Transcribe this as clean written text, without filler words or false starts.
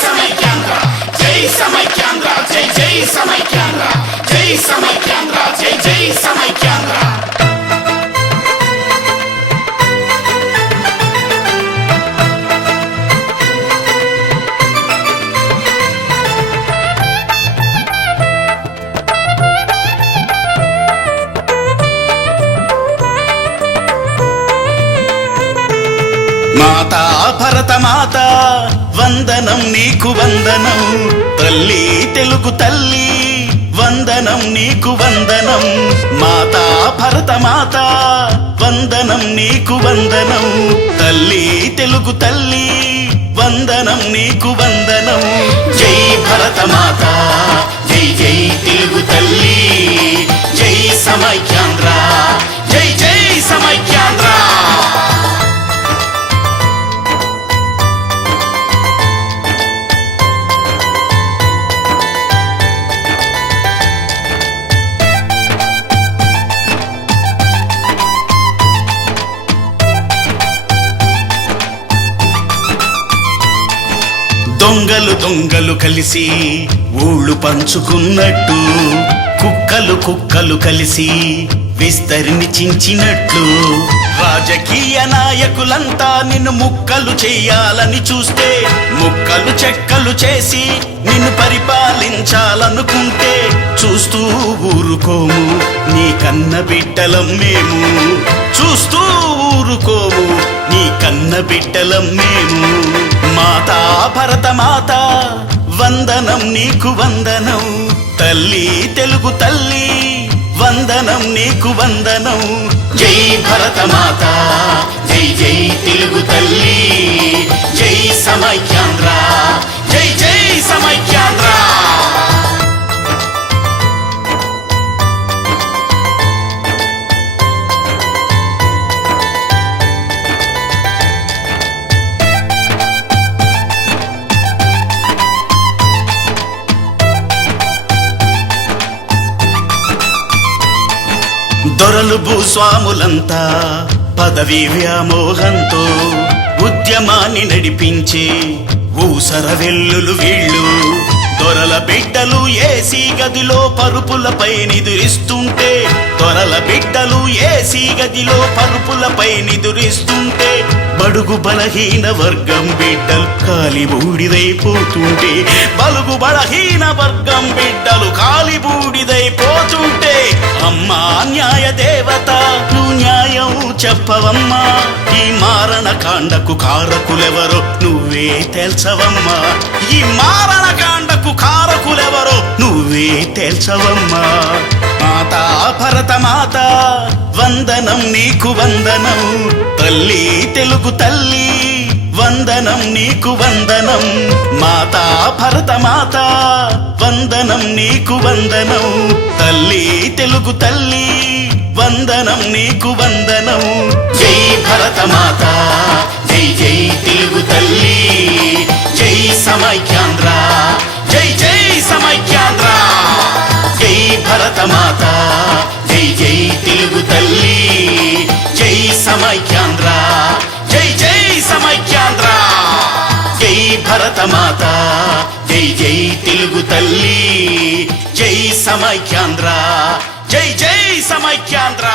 సమైక్యాంధ్ర జై సమైక్యాంధ్ర జై జై సమైక్యాంధ్ర జై సమైక్యాంధ్ర జై జై సమైక్యాంధ్ర మాతా భరత మాత వందనం నీకు వందనం తల్లి తెలుగు తల్లి వందనం నీకు వందనం మాతా భరత మాత వందనం నీకు వందనం తల్లి తెలుగు తల్లి వందనం నీకు వందనం జై భరత మాత జై జై తెలుగు తల్లి జై సమైక్యాంధ్ర జై జై సమైక్యాంధ్ర దొంగలు దొంగలు కలిసి ఊళ్ళు పంచుకున్నట్టు కుక్కలు కుక్కలు కలిసి విస్తరిని చించినట్లు రాజకీయ నాయకులంతా నిన్ను ముక్కలు చెయ్యాలని చూస్తే ముక్కలు చెక్కలు చేసి నిన్ను పరిపాలించాలనుకుంటే చూస్తూ ఊరుకోము నీ కన్న బిడ్డలం మేము చూస్తూ ఊరుకోము నీ కన్న బిడ్డలం మేము మాతా భరత మాత వందనం నీకు వందనం తల్లి తెలుగు తల్లి వందనం నీకు వందనం జై భరత మాత జై జై తెలుగు తల్లి జై సమైక్యాంధ్ర జై జై సమైక్యాంధ్ర దొరలు భూస్వాములంతా పదవి వ్యామోహంతో ఉద్యమాన్ని నడిపించే ఊసర వెల్లులు వీళ్ళు దొరల బిడ్డలు ఏసీ గదిలో పరుపులపై నిదురిస్తుంటే దొరల బిడ్డలు ఏసీ గదిలో పరుపులపై నిదురిస్తుంటే బడుగు బలహీన వర్గం బిడ్డలు కాలి బూడిదైపోతుంటే బలుగు బలహీన వర్గం బిడ్డలు కాలి బూడిదైపోతుంటే అమ్మా న్యాయ దేవత నువ్వు న్యాయం చెప్పవమ్మా ఈ మారణ కాండకు కారకులెవరో నువ్వే తెలుసవమ్మా ఈ మారణ కాండకు కారకులెవరో నువ్వే తెలుసవమ్మా మాతా భరత మాత వందనం నీకు వందనం తల్లి తెలుగు తల్లి వందనం నీకు వందనం మాతా భరత మాత వందనం నీకు వందనం తల్లి తెలుగు తల్లి వందనం నీకు వందనం జై భరత మాత జై జై తెలుగు తల్లి జై సమైక్యాంధ్ర జై జై సమైక్యాంధ్ర జై భరత మాత జై జై తెలుగు తల్లి జై సమైక్యాంధ్ర జై జై సమైక్యాంధ్ర జై భరత మాత జై జై తెలుగు తల్లి జై సమైక్యాంధ్ర జై జై సమైక్యాంధ్ర